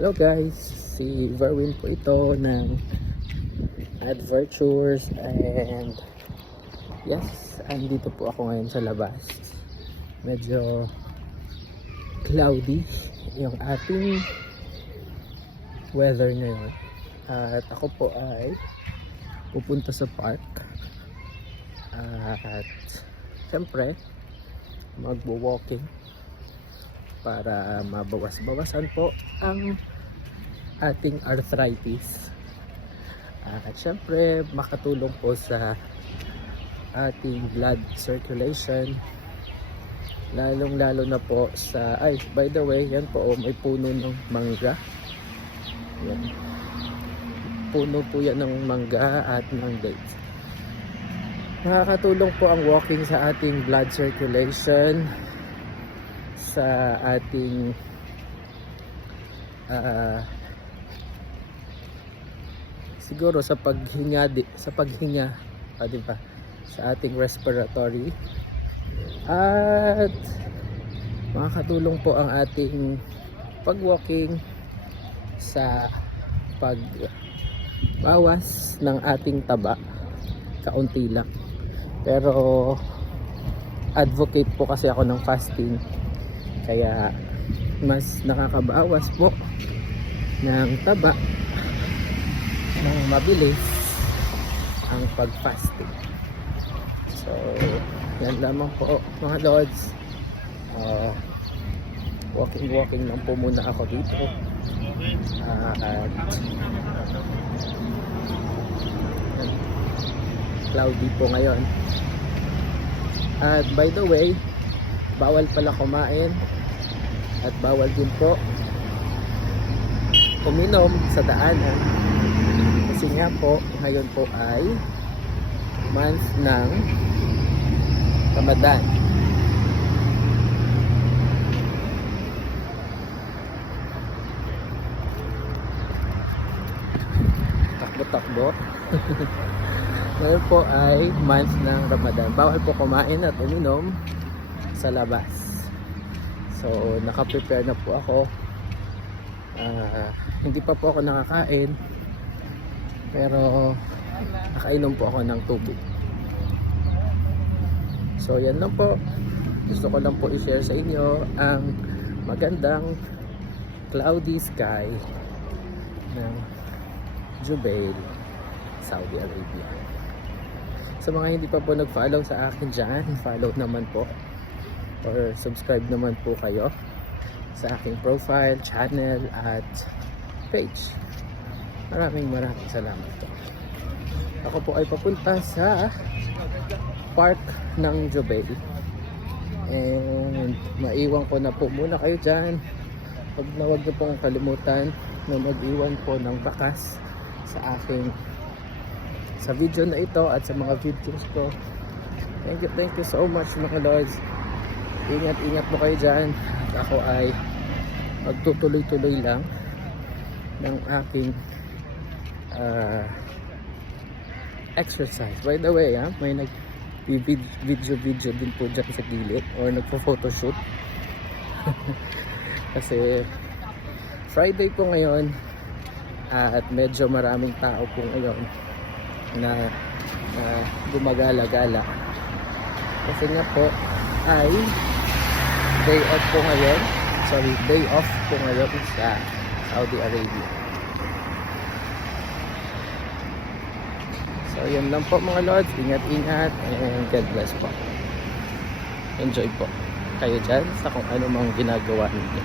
Hello guys, si Verwin po ito ng Adventures, and yes, andito po ako ngayon sa labas. Medyo cloudy yung ating weather ngayon, at ako po ay pupunta sa park at syempre magwo-walking para mabawas-bawasan po ang ating arthritis, at syempre makatulong po sa ating blood circulation, lalong lalo na po sa, ay by the way, yan po, may puno ng mangga. Yan, puno po yan ng mangga at ng dates. Nakakatulong po ang walking sa ating blood circulation, sa ating siguro sa paghinga, di ba? Sa ating respiratory, at makakatulong po ang ating pag-walking sa pagbawas ng ating taba, kaunti lang. Pero advocate po kasi ako ng fasting, kaya mas nakakabawas po ng taba ng mabilis ang pag-fasting. So yan lamang po mga lords. Walking lang po muna ako dito, at cloudy po ngayon. At by the way, bawal pala kumain at bawal din po uminom sa daanan, kasi nga po ngayon po ay month ng Ramadan. Takbo-takbo. Ngayon po ay month ng Ramadan, bawal po kumain at uminom sa labas. So naka-prepare na po ako. Hindi pa po ako nakakain, pero nakainom po ako ng tubig. So yan lang po, gusto ko lang po i-share sa inyo ang magandang cloudy sky ng Jubail, Saudi Arabia. Sa mga hindi pa po nag-follow sa akin dyan, follow naman po or subscribe naman po kayo sa aking profile, channel at page. Maraming salamat po. Ako po ay papunta sa park ng Jubail, and maiwan ko na po muna kayo dyan. Huwag niyo pong kalimutan na mag-iwan po ng bakas sa video na ito at sa mga videos ko. Thank you so much mga lords. Ingat po kayo dyan. At ako ay magtutuloy-tuloy lang ng aking exercise. By the way, may video din po dyan sa gilid, or nagpo-photoshoot. Kasi Friday po ngayon, at medyo maraming tao po ngayon na gumagala-gala, kasi nga po ay day off po ngayon sa Saudi Arabia. So yun lang po mga lords, ingat and God bless po. Enjoy po kayo dyan sa kung ano mang ginagawa ninyo.